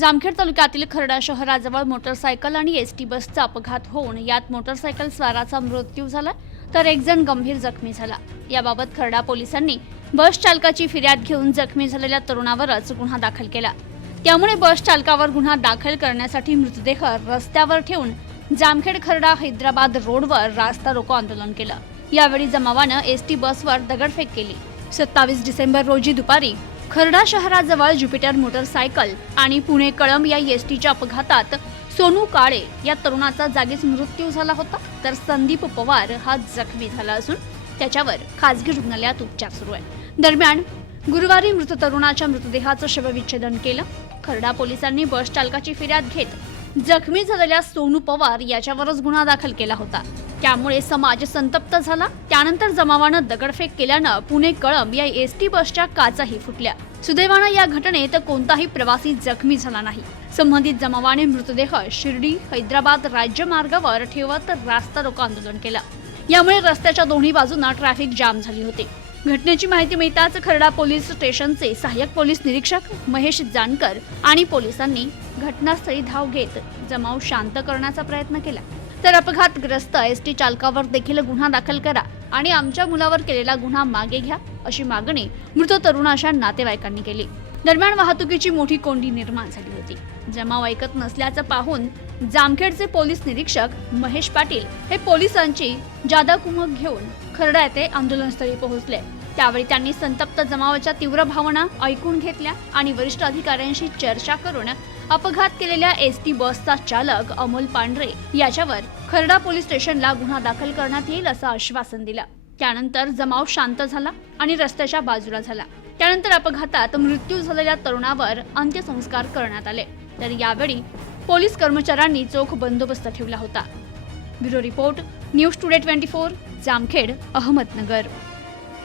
जामखेड तालुक्यातील खरडा शहराजवळ मोटरसायकल आणि एस टी बसचा अपघात होऊन यात मोटरसायकल स्वाराचा मृत्यू झाला तर एक जण गंभीर जखमी झाला. याबाबत खर्डा पोलिसांनी बस चालकाची फिर्याद घेऊन जखमी झालेल्या तरुणावरच गुन्हा दाखल केला. त्यामुळे बस चालकावर गुन्हा दाखल करण्यासाठी मृतदेह रस्त्यावर ठेवून जामखेड खरडा हैदराबाद रोडवर रास्ता रोको आंदोलन केलं. यावेळी जमावानं एस टी बसवर दगडफेक केली. सत्तावीस डिसेंबर रोजी दुपारी खर्डा शहराजवळ ज्युपिटर मोटरसायकल आणि पुणे कळंब या एस टीच्या अपघातात सोनू काळे या तरुणाचा जागीच मृत्यू झाला होता. तर संदीप पवार हा जखमी झाला असून त्याच्यावर खासगी रुग्णालयात उपचार सुरू आहे दरम्यान गुरुवारी मृत तरुणाच्या मृतदेहाचं शवविच्छेदन केलं. खर्डा पोलिसांनी बस चालकाची फिर्याद घेत जखमी झालेल्या सोनू पवार याच्यावरच गुन्हा दाखल केला होता. त्यामुळे समाज संतप्त झाला. त्यानंतर जमावानं दगडफेक केल्यानं पुणे कळंब या एस टी बसच्या काचाही फुटल्या. सुदैवानं या घटनेत कोणताही प्रवासी जखमी झाला नाही. संबंधित जमावाने मृतदेह शिर्डी हैदराबाद राज्य मार्गावर ठेवत रास्ता रोको आंदोलन केलं. यामुळे रस्त्याच्या दोन्ही बाजूंना ट्रॅफिक जाम झाली होती. घटनेची माहिती मिळताच खर्डा पोलीस स्टेशनचे सहाय्यक पोलीस निरीक्षक महेश जानकर आणि पोलिसांनी घटनास्थळी धाव घेत जमाव शांत करण्याचा प्रयत्न केला. तर अपघातग्रस्त एस टी चालकावर देखील गुन्हा दाखल करा आणि आमच्या मुलावर केलेला गुन्हा मागे घ्या अशी मागणी मृत तरुणाच्या नातेवाईकांनी केली. दरम्यान वाहतुकीची मोठी कोंडी निर्माण झाली होती. जमाव ऐकत नसल्याचं पाहून जामखेडचे पोलीस निरीक्षक महेश पाटील हे पोलिसांची जादा कुमक घेऊन खरडा येथे आंदोलनस्थळी पोहोचले. त्यावेळी त्यांनी संतप्त जमावाच्या तीव्र भावना ऐकून घेतल्या आणि वरिष्ठ अधिकाऱ्यांशी चर्चा करून अपघात केलेल्या एस टी बसचा चालक अमोल पांढरे याच्यावर खर्डा पोलीस स्टेशनला गुन्हा दाखल करण्यात येईल असं आश्वासन दिलं. त्यानंतर जमाव शांत झाला आणि रस्त्याच्या बाजूला झाला. त्यानंतर अपघातात मृत्यू झालेल्या तरुणावर अंत्यसंस्कार करण्यात आले. तर यावेळी पोलीस कर्मचाऱ्यांनी चोख बंदोबस्त ठेवला होता. Bureau report news today twenty four Jamkhed Ahmednagar.